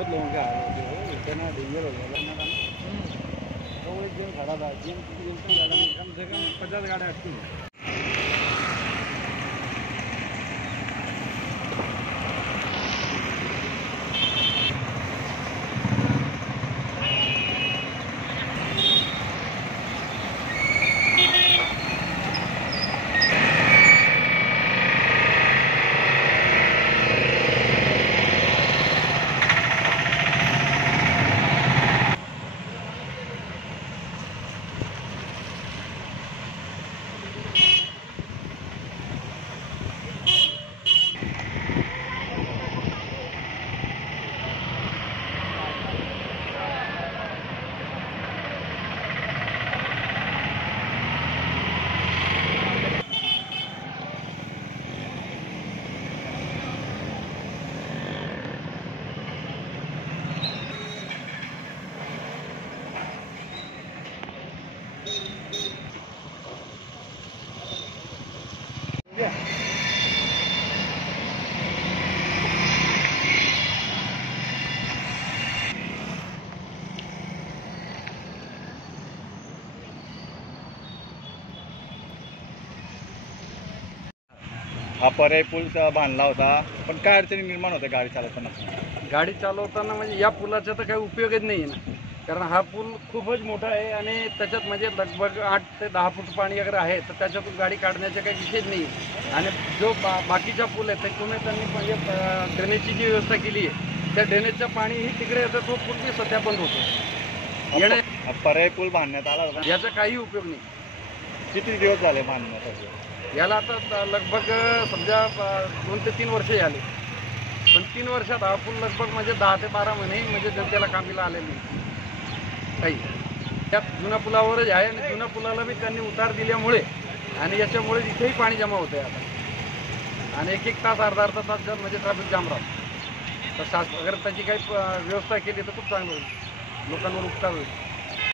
बहुत लोगों के हाल होते हो इतना डेंजर हो गया ना। तो एक दिन खड़ा था जिन गाड़ी में कम से कम 50 गाड़ी अटकी हैं। हा पर्याय पूल बांधला होता, पण काय अडचणी निर्माण होत्या गाडी चालवताना? गाडी चालवताना म्हणजे या पुलाचा तर काही उपयोगच नाही आहे ना, कारण हा पूल खूपच मोठा आहे आणि त्याच्यात म्हणजे लगभग 8 ते 10 फूट पाणी अगर आहे तर त्याच्यातून गाडी काढण्याचा काही विषयच नाही. आणि जो बाकीचा पूल आहे त्यातून त्यांनी म्हणजे ड्रेनेजची जी व्यवस्था केली आहे त्या ड्रेनेजचं पाणीही तिकडे येतं, तो पूल बी सध्या बंद होतो. येणे पर्याय पूल बांधण्यात आला होता, याचा काही उपयोग नाही. किती दिवस झाले बांधण्यासाठी? याला आता लगभग समजा 2 ते 3 वर्ष झाले, पण 3 वर्षात हा पूल लगभग म्हणजे 10 ते 12 महिने म्हणजे जनतेला कामीला आलेली नाही काही. त्यात जुन्या पुलावरच आहे आणि जुन्या पुलाला बी त्यांनी उतार दिल्यामुळे आणि याच्यामुळे इथेही पाणी जमा होतं आहे आता, आणि एक तास अर्धा तास म्हणजे ट्रॅफिक जाम राहतो. तर अगर त्याची काही व्यवस्था केली तर खूप चांगलं होईल, लोकांवर उपकार होईल.